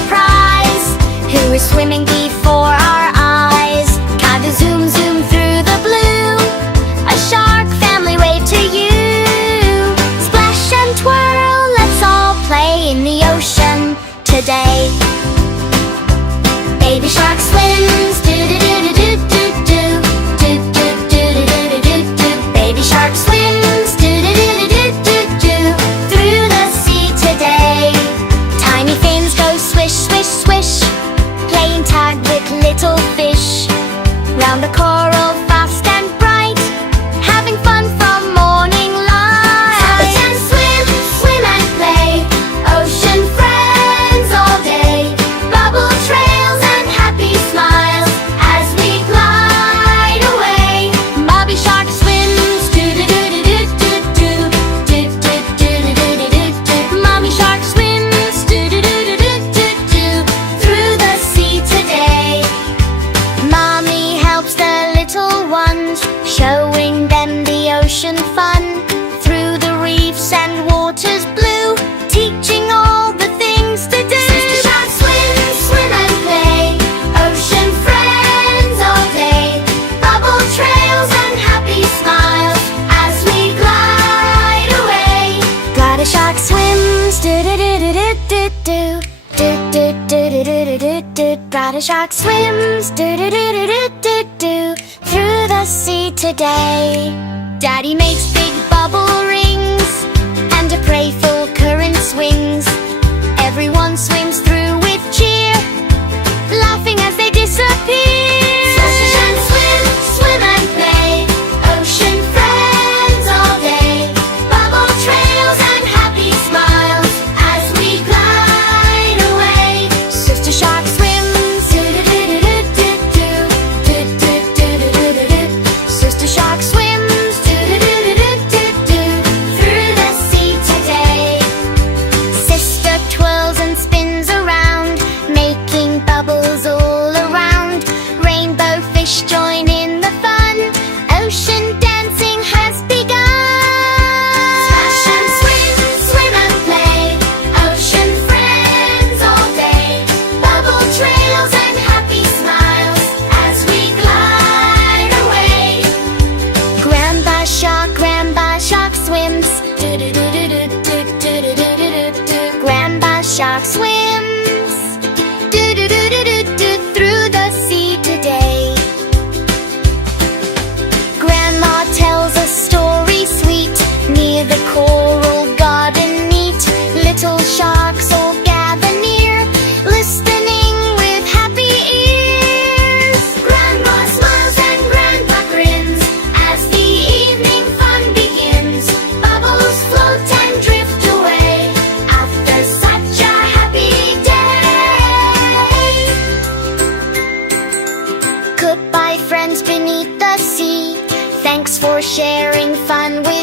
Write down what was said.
surprise. Who is swimming before our eyes? Kind of zoom, zoom through the blue. A shark family wave to you. Splash and twirl, let's all play in the ocean today. Baby shark swims, do-do-do-do-do-do-do. Do-do-do-do-do-do-do. Baby shark swims, do-do-do-do-do-do. Through the sea today. Tiny fins go swish, swish, swish. Playing tag with little fish. Round the coral fast and bright. Having fun from morning light. Tap and swim, swim and play. Ocean friends all day. Bubble trails and happy smiles as we glide away. Bobby shark swims, do-do-do-do-do-do-do. Do-do-do-do-do-do-do. Mommy shark swims, do-do-do-do-do-do. Through the sea today. Mommy helps the little ones, showing them the ocean fun. Through the reefs and waters blue, teaching all the things to do. Sister shark swim, swim and play. Ocean friends all day. Bubble trails and happy smiles as we glide away. Glide shark swims, do-do-do-do-do-do. Do-do-do-do-do-do-do. Glide shark swims, do-do-do-do-do-do. Through the sea today. Daddy makes big bubble rings, and a playful current swings. Everyone swims through with cheer, laughing as they disappear. Splash and swim, swim and play. Ocean friends all day. Bubble trails and happy smiles as we glide away. Sister shark swims, do-do-do-do-do-do. Do-do-do-do-do-do. Sister shark swims, do-do-do-do-do-do. Through the sea today. Sister twirls and spins around, making bubbles all around. Rainbow fish join in the fun. Ocean dancing has begun. Splash and swim, swim and play. Ocean friends all day. Bubble trails and happy smiles as we glide away. Grandpa shark swims. Do-do-do-do-do-do-do-do-do-do. Grandpa shark swims. Do-do-do-do-do-do. Through the sea today. Grandma tells a story sweet. Near the coral garden meet. Little sharks all gather near, listening with happy ears. Grandma smiles and Grandpa grins as the evening fun begins. Bubbles float and drift away after such a happy day. Goodbye, friends beneath the sea. Thanks for sharing fun with